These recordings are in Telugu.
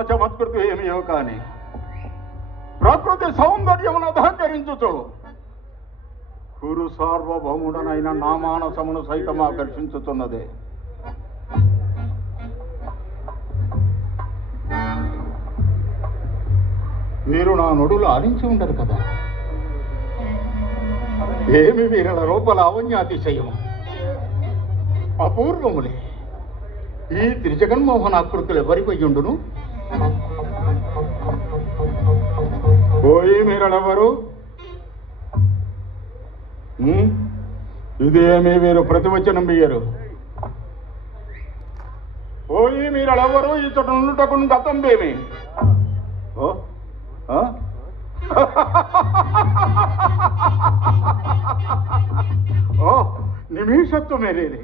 చమత్కృతి ఏమియో కాని ప్రకృతి సౌందర్యమును అధంకరించుచు కురు సార్వభౌముడనైన నా మానసమును సైతం ఆకర్షించుతున్నదే. మీరు నా నొడులు ఆలించి ఉండరు కదా? ఏమి వీరల రూపల అవన్యాతిశయము? అపూర్వములే. ఈ త్రిజగన్మోహన ఆకృతులు ఎవరిపై ఉండును? పోయి మీరడెవరు ఉమ్, ఇదేమి వీరు ప్రతివచనం బియ్యరు పోయి మీరడెవరు ఇచ్చట నుండుటకు గతం బేమి ఓ? నిమిషత్వం ఓ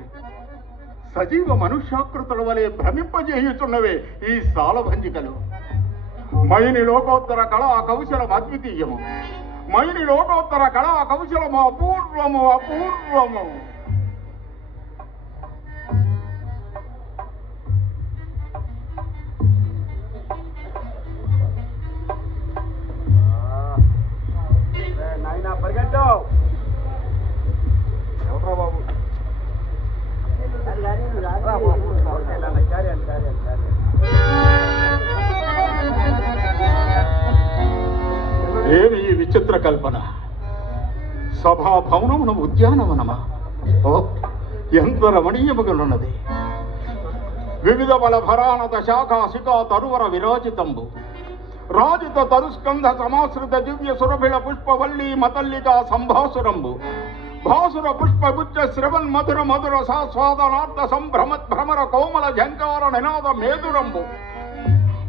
సజీవ మనుష్యాకృతుల వలె భ్రమింపజేయుచున్నవే ఈ సాలభంజికలు. మైని లోకోత్తర కళా కౌశలం అద్వితీయము మైని లోకోత్తర కళా కౌశలము అపూర్వము అపూర్వము నాయన పరిగెట్టు ఎవరా బాబు సభా భవనమున ఉద్యానవనమా ఓ ఎంత రమణీయముగానున్నది. వివిధ బల భరానత శాఖ తరువర విరాజితంబు రాజిత తరుస్కంధ సమాశ్రిత దివ్య సురభిల పుష్పవల్లి మతల్లిక సంభాసురంబు. భాసుర పుష్పగుచ్చ శ్రవన్ మధుర మధుర సాస్వాదనార్థ సంభ్రమ భ్రమర కోమల జంకార నినాద మేధురంబు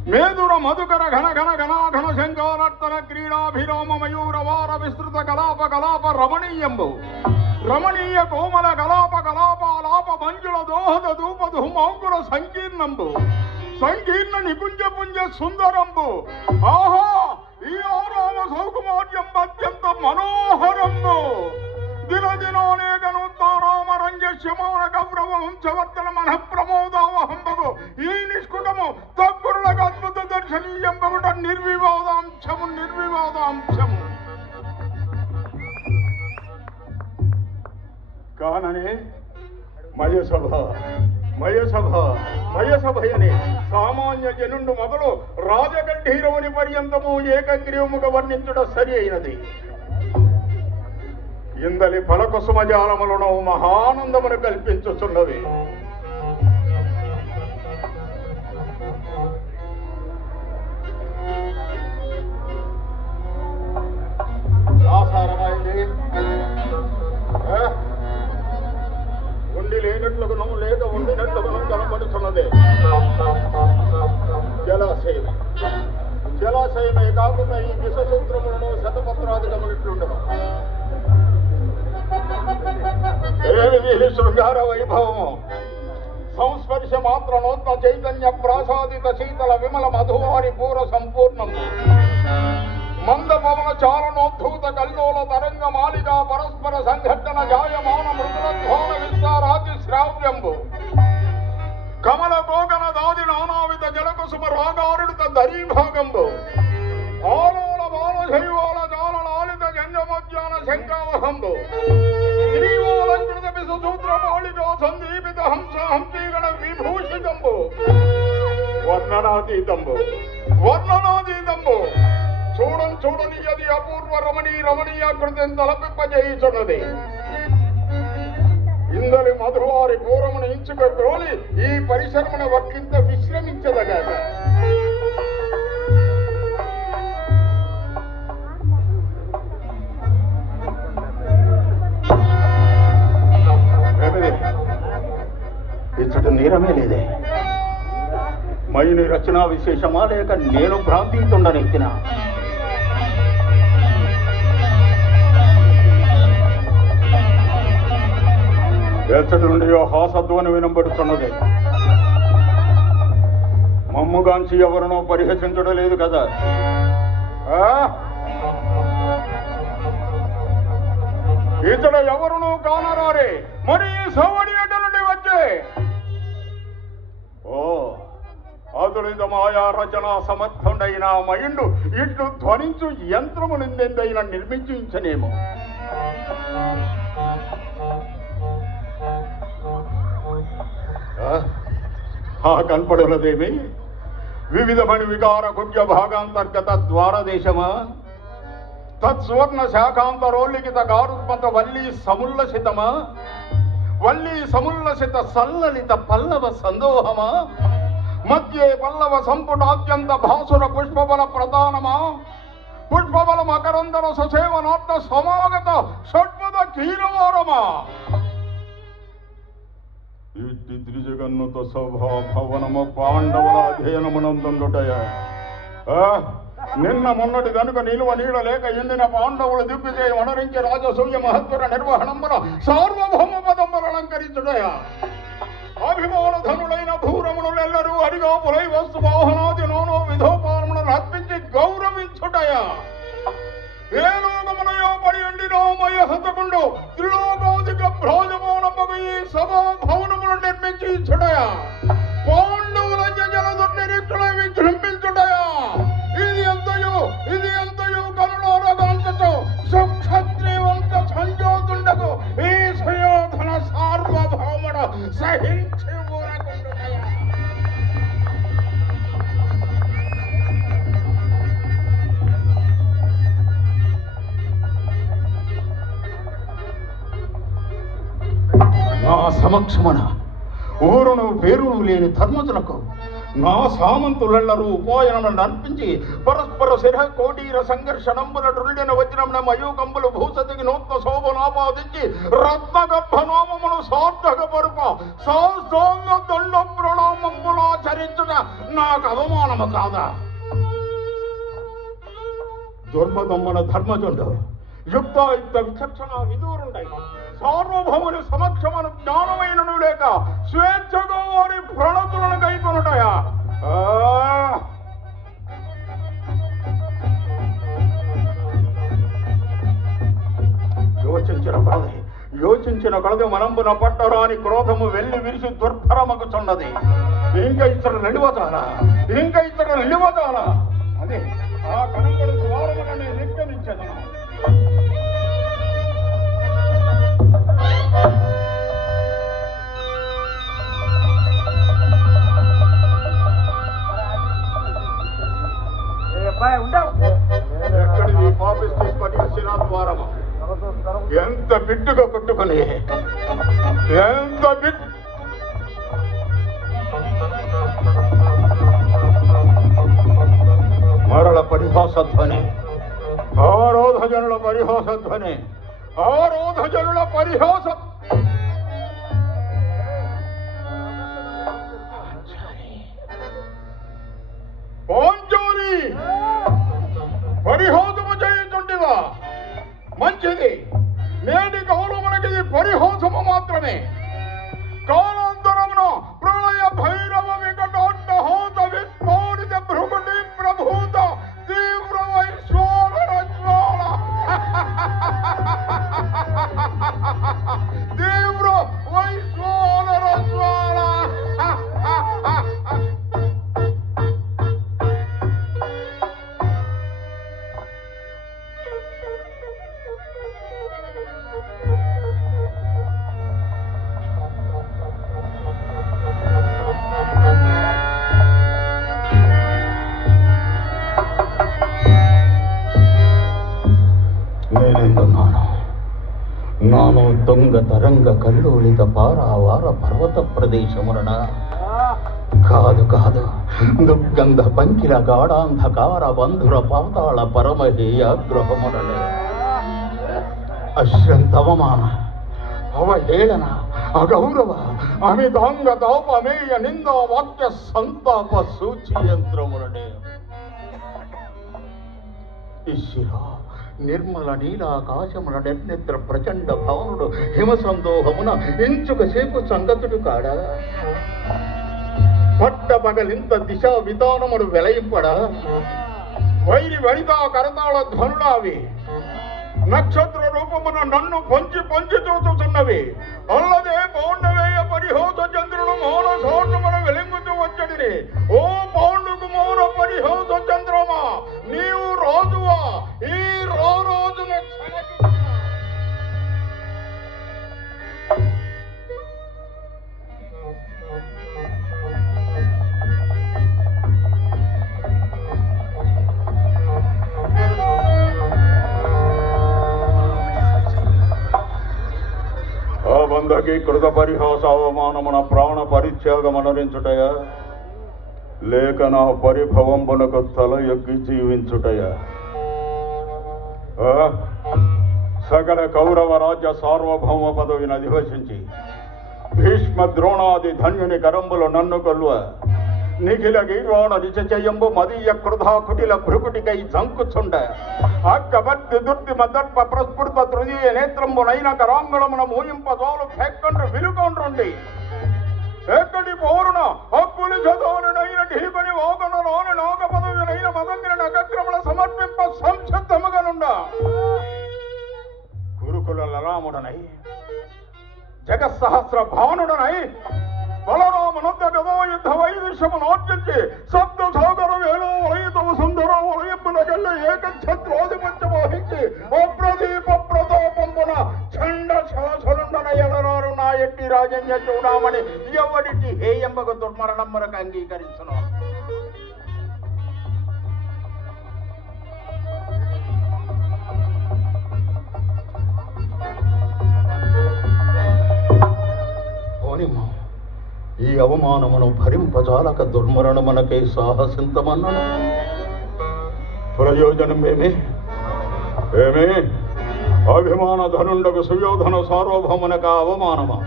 మేదుర మధుకర ఘన ఘన ఘనాఘన శంకారర్తన క్రీడాభిరామ మయూర వార విస్తృత కలాప కలాప రమణీయంబు. రమణీయ కోమల కలాప కలాపాలాప మంజుల దోహద ధూప ధూమాంకుర సంకీర్ణంబు. సంకీర్ణ నిపుంజ పుంజ సుందరంబు. ఆహా! ఈ ఆరామ సౌకుమార్యం అత్యంత మనోహరంబు. దిన దినోనేక నూతారామ రంజస్యమాన గౌరవ వంశవర్ధన మన ప్రమోదావహంబగు ఈ నిష్కుటము తక్కురులకు అద్భుత దర్శనీయంబగుట నిర్వివాదాంశము నిర్వివాదాంశము కాననే మయసభ మయసభ మయసభయని సామాన్య జనుండు మొదలు రాజగంధీరవుని పర్యంతము ఏకగ్రీవముగా వర్ణించుట సరి అయినది. ఇందలి ఫలకుసుమజాలములను మహానందమును కల్పించుచున్నవి. ఆసారమైంది ఆ? ఉండి లేనట్లుగాను లేక ఉండినట్లుగాను కనబడుతున్నదే జలాశయం జలాశయమే. కాకుండా ఈ విషసూత్రములను శతపత్రాధికములిట్లుండను ఏమిది ఈ శృంగార వైభవము సంస్పర్శ మాత్ర నూత్న చైతన్య ప్రాసాదిత శీతల విమల మధువారి పూర సంపూర్ణం మంద పవన చారణోద్ధూత కల్లోల తరంగ మాలిక పరస్పర సంఘటన జాయమాన మృదులధ్వాన విస్తారాతి శ్రావ్యంబు. కమల గోగన దాది నానావిత జలకుసుమ రాగారుడిత దరీభాగంబు. ఆలోల బాల శైవాల జాల లాలిత జంగమజ్ఞాన శంకావహంబు శ్రీవాలంకృత విసుసూత్ర మౌళిక సందీపిత హంస హంసీగణ విభూషితంబు. వర్ణనాతీతంబు. వర్ణనాతీతంబు. చూడం చూడని అది అపూర్వ రమణీ రమణీయ కృతిని తలపింపజేయుచున్నది ఇందలి మధువారి పూర్వమును ఇంచుక క్రోలి ఈ పరిశ్రమను ఒక్కింత విశ్రమించదగాక. ఇచ్చట నేరమే లేదే. మయుని రచనా విశేషమా లేక నేను భ్రాంతితుండనెత్తిన ఎచ్చటి నుండి హాసధ్వని వినబడుతున్నది మమ్ముగాంచి ఎవరినో పరిహసించడం లేదు కదా. ఆ? ఇతడు ఎవరునూ కానరారే. మరి ఈ నుండి వచ్చే. ఓ ఆధునిక మాయా రచన సమర్థుడైన మయుండు ఇట్లు ధ్వనించు యంత్రము నిందెందైనా నిర్మించనేమో ఆ, ఆ వివిధమణి వికార కుడ్య భాగాంతర్గత ద్వారదేశమా? తత్సువర్ణ శాఖాంతరోల్లిఖిత గారుత్మత వల్లి సముల్లసితమా ವಲ್ಲಿ ಸಮುಲ್ಲಸಿತ ಸಲ್ಲಲಿತ ಪಲ್ಲವ ಸಂದೋಹಮ. ಮಧ್ಯೆ ಪಲ್ಲವ ಸಂಪುಟಾದ್ಯಂತ ಭಾಸುರ ಪುಷ್ಪಬಲ ಪ್ರಧಾನಮ. ಪುಷ್ಪಬಲ ಮಕರಂದರ ಸಸೇವನಾಥ ಸಮಾಗತ ಷಟ್ಪದ ಕೀರಮಾರಮ ಇಷ್ಟಿದ್ರಿ ಜಗನ್ನತ ಸಭಾ ಭವನಮ ಪಾಂಡವರ ಅಧ್ಯಯನ ಮನಂದೊಂದೊಟಯ ನಿನ್ನ ಮುನ್ನಡಿ ಕనుక ನಿಲುವ ನೀಡಲೇಕ ಇಂದಿನ ಪಾಂಡವಳು ದಿಗ್ವಿಜಯ ಒಣರಿಂಚಿ ರಾಜಸೂಯ ಮಹತ್ವರ ನಿರ್ವಹಣಂಬರ ಸಾರ್ವಭೌಮ ಪದ అలంకరించుటయ అభిమాన ధనులైన భూరమునులెల్లరూ అడిగా పులై వస్తు వాహనాది నోనో విధోపానములను అర్పించి గౌరవించుటయ ఏ లోకమునయో పడి ఉండినో మయ హతకుండు త్రిలోకాధిక భ్రాజమౌనముగా ఈ సభా భవనమును నిర్మించి ఇచ్చుటయ పాండవుల జలదు నిరీక్షణ విజృంభించుటయ సహించి ఊరకుండుటయ నా సమక్షమన ఊరును పేరును లేని ధర్మతులకు నా సామంతులెల్లరూ ఉపాయనములను అర్పించి పరస్పర శిర కోటీర సంఘర్షణంబుల రుండిన వజ్రమున మయూకంబులు భూసతికి నూత్న శోభనాపాదించి రత్న గర్భనామములు సార్థక పరుప సాంగ దండ ప్రణామంబులాచరించుట నాకు అవమానము కాదా? దుర్మదమ్మన ధర్మజుండు యుక్తాయుక్త విచక్షణ విదూరుండై సార్వభౌముని కొలది మనంబున పట్టరాని క్రోధము వెళ్ళి విరిసి దుర్భరమగుచున్నది. ఇంకా ఇతడు నిలివతానా ఇంకా ఇతడు నిలివతానా అదే ఆ కనంబడి ద్వారములని ఎక్కడిది? పాపిస్ తీసుకొని వచ్చిన ద్వారము? ఎంత బిడ్డుగా కొట్టుకొని ఎంత బిడ్ మరల పరిహాసధ్వని ఆరోధజనుల పరిహాసధ్వని ఆరోధజనుల పరిహాస పాంచాలి ಗಾನ ನಾನು. ತುಂಗ ತರಂಗ ಕಲ್ಲುಳಿದ ಪಾರಾವಾರ ಪರ್ವತ ಪ್ರದೇಶ ಮರಣ. ಕಾದು ಕಾದು ದುಗ್ಗಂಧ ಪಂಕಿರ ಗಾಢಾಂಧಕಾರ ಬಂಧುರ ಪಾತಾಳ ಪರಮಹೇಯ ಗೃಹ ಮರಣ. ಅಶ್ರಂತ ಅವಮಾನ, ಅವಹೇಳನ, ಅಗೌರವ, ಅಮಿತಾಂಗ ತಾಪಮೇಯ ನಿಂದ ವಾಕ್ಯ ಸಂತಾಪ ಸೂಚಿ ಯಂತ್ರ ಮರಣೆ. ಇಶಿರಾ నిర్మల నీలాకాశమున నిర్నిద్ర ప్రచండ భవనుడు హిమసందోహమున ఇంచుక సేపు సంగతుడు కాడా? పట్ట పగలింత దిశ విధానముడు వెలయింపడా? వైరి వనితా కరతాళ ధ్వనుడావి నక్షత్ర రూపమున నన్ను పొంచి పొంచి చూచుతున్నవి? అల్లదే పౌండవేయ పరిహోత చంద్రుడు మౌన సౌండమున వెలింగుతూ వచ్చడిని ఓ బంధకి కృత పరిహాస అవమానమున ప్రాణ పరిత్యాగమనరించుటయా. లేక నా పరిభవంబునకు తల ఎగ్గి జీవించుటయా. ఆ? సకల కౌరవ రాజ్య సార్వభౌమ పదవిని అధివసించి భీష్మ ద్రోణాది ధన్యుని కరంబులు నన్ను కొల్వ. నిఖిల గీర్వాణ నిచయంబు మదీయ కృధా కుటిల భృకుటికై జంకుచుండ. అక్కబట్టి దుర్తి మదర్ప ప్రస్ఫుర్త నేత్రంబు నైన కరాంగుళమున మూయింప జోలు ఫెక్కండ్రు విలుకొండ్రుండి ఎక్కడి పోరున హక్కులు చదవనునైన ఢీపని వాగన రాని నాగ పదవినైన మదంగిన నగక్రమణ సమర్పింప సంసిద్ధముగనుండ. గురుకుల రాముడనై జగత్సహస్ర భావనుడనై బలరామనంద గదో యుద్ధ వైదుష్యము నాట్యించి సప్త సాగర వేలో వలయతము సుందర వలయప్పులకెళ్ళ ఏకఛత్రాధిపత్యం వహించి అప్రదీప ప్రతాపంబున చండ శాసనుండన ఎలరారు నా ఎట్టి రాజన్య చూడమని ఎవడిటి హేయంబగ దుర్మరణం మరొక అంగీకరించను? ఈ అవమానమును భరింపజాలక దుర్మరణమునకై సాహసింతమన్నాను ప్రయోజనం ఏమి? ఏమి? అభిమాన ధనుండకు సుయోధన సార్వభౌమునక అవమానమా?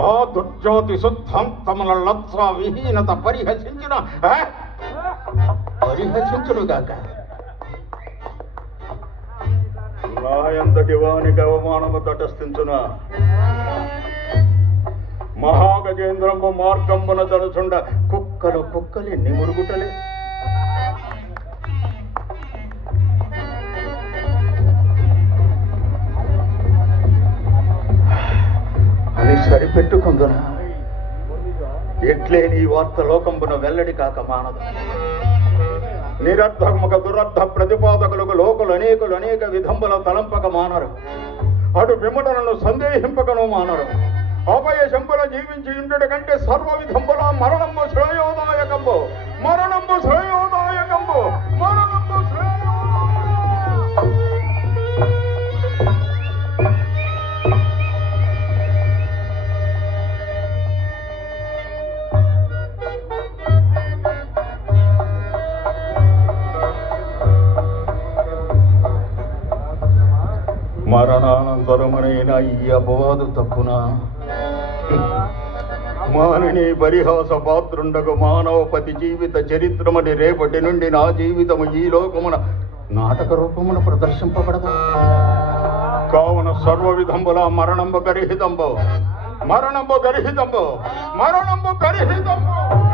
ఆ దుర్జాతి శుద్ధాంతముల లత్స విహీనత పరిహసించిన పరిహసించునుగాక నా ఎంతటి వానికి అవమానము తటస్థించునా? మహాగజేంద్రంబు మార్గంబున తలుచుండ కుక్కలు కుక్కలి నిమురుగుటలే. అని సరిపెట్టుకుందున? ఎట్లే నీ వార్త లోకంబున వెల్లడి కాక మానదు. నిరర్ధముక దురర్థ ప్రతిపాదకులకు లోకులు అనేకులు అనేక విధంబుల తలంపక మానరు. అటు విమటలను సందేహింపకను మానరు. అభయ శంపుల జీవించి ఉండుట కంటే సర్వవిధంబుల మరణము మరణంబు శ్రేయోదాయకంబు. మరణంబు శ్రేయోదాయకంబు. మరణంబు మరణానంతరమునైన ఈ అపవాదు తప్పున? మానని పరిహాస పాత్రుండకు మానవపతి జీవిత చరిత్రమని రేపటి నుండి నా జీవితము ఈ లోకమున నాటక రూపమున ప్రదర్శింపబడదు. కావున సర్వ విధంబుల మరణంబు గరిహితంబు. మరణంబు గరిహితంబు. మరణంబు గరిహితంబు.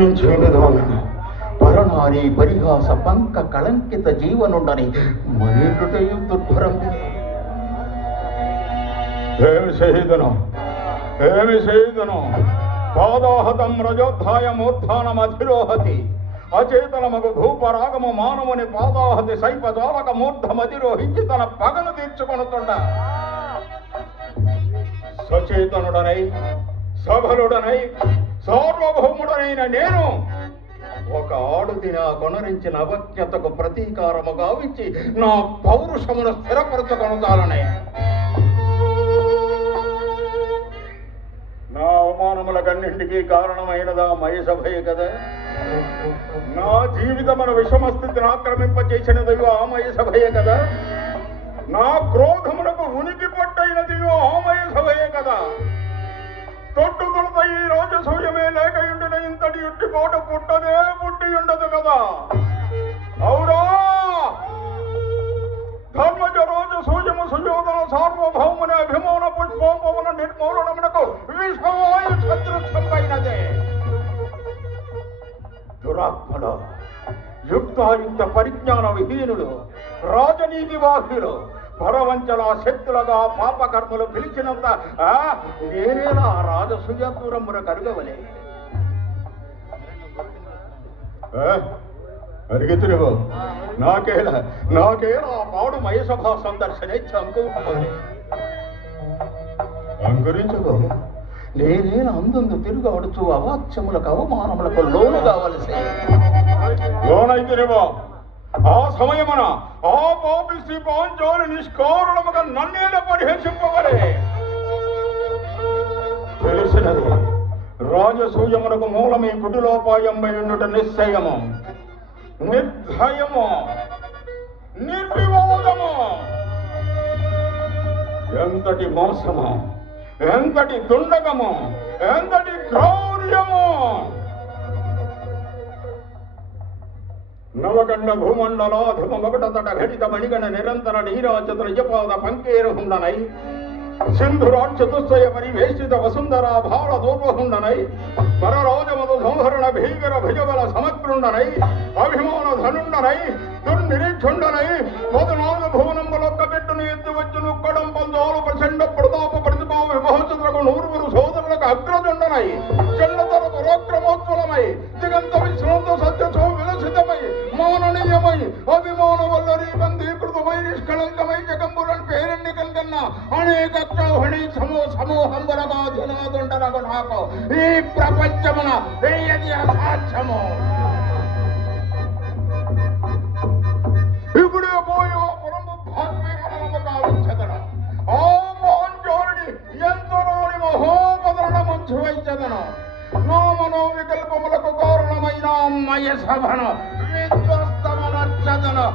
జీవించేదాను పరనారి పరిహాస పంక కళంకిత జీవనుండని మరేటుటయు దుర్భరం? ఏమి చేయదను? ఏమి చేయదను? పాదాహతం రజోద్ధాయ మూర్ధానం అధిరోహతి. అచేతనమగు భూపరాగము మానవుని పాదాహతి సైపజాలక మూర్ధమధిరోహించి తన పగను తీర్చుకొనుతుండ సచేతనుడనై సఫలుడనై సార్వభౌముడనైన నేను ఒక ఆడుదిన కొనరించిన అవజ్ఞతకు ప్రతీకారము గావించి నా పౌరుషమును స్థిరపరచుకొనదాలనే నా అవమానములకన్నింటికీ కారణమైనదా మయసభయే కదా? నా జీవితమున విషమ స్థితిని ఆక్రమింపచేసినది ఆ మయసభయే కదా? నా క్రోధమునకు ఉనికి పట్టైనది ఆ మయసభయే కదా? తొట్టు తొలుత ఈ లేక ఇండిన ఇంతటి ఇంటి పూట పుట్టదే పుట్టి ఉండదు కదా. అవురా ధర్మజ రోజు సూయము సుయోధన సార్వభౌముని అభిమాన పుష్పోమమున నిర్మూలనమునకు విశ్వవాయు సదృశ్యమైనదే. దురాత్మలో యుక్తాయుక్త పరిజ్ఞాన విహీనులు రాజనీతి వాహ్యులు పరవంచల శక్తులుగా పాపకర్మలు పిలిచినంత ఆ, నేనేలా రాజసూయపురమున కరుగవలే? అరిగెతురువు నాకేలా నాకేలా పాడు మయసభా సందర్శనే చంకు అంకురించగో నేనేనా అందందు తిరుగాడుచు అవాచ్యములకు అవమానములకు లోను కావలసి. లోనైతేనేమో ఆ సమయమున ఆ పాపిసి పాంచాలి నిష్కారణముగా నన్నేల పరిహసింపవలే. తెలిసినది రాజసూయమునకు మూలమే కుటిలోపాయంబై ఉండుట నిశ్చయము. నిర్భయము నిర్వివాదము. ఎంతటి మోసము ఎంతటి దుండగము ఎంతటి క్రౌర్యము. నవగండ భూమండలాధిమ మగటతట ఘటిత మణిగణ నిరంతర నీరాచతుల జపాద పంకేరు ఉండనై సింధురాట్ చతుస్తయ పరివేషిత వసుంధర భార దూర్వహుండనై పరరాజమదు సంహరణ భీకర భుజబల సమగ్రుండనై అభిమాన ధనుండనై దుర్నిరీక్షుండనై పదునాలుగు భువనంబలొక్క బిడ్డను ఎత్తి వచ్చును కడంపందాలు ప్రచండ ప్రతాప ప్రతిభావ విభాచతులకు నూరుగురు సోదరులకు అగ్రజుండనై చండతర పరాక్రమోత్వలమై దిగంత విశ్రాంత సత్యతో విలసితమై మాననీయమై అభిమాన వల్లరి బంధీకృతమై నిష్కళంకమై జగంబురన్ పేరెన్నికల కన్నా అనేక చౌహణి సమూహ సమూహంబులగా ధినాదుండనగు నాకు ఈ ప్రపంచమున వేయది అసాధ్యము ప్రవచించదను నోమనో వికల్పములకు గౌరవమైన మయ సభను విధ్వస్తమనర్చదను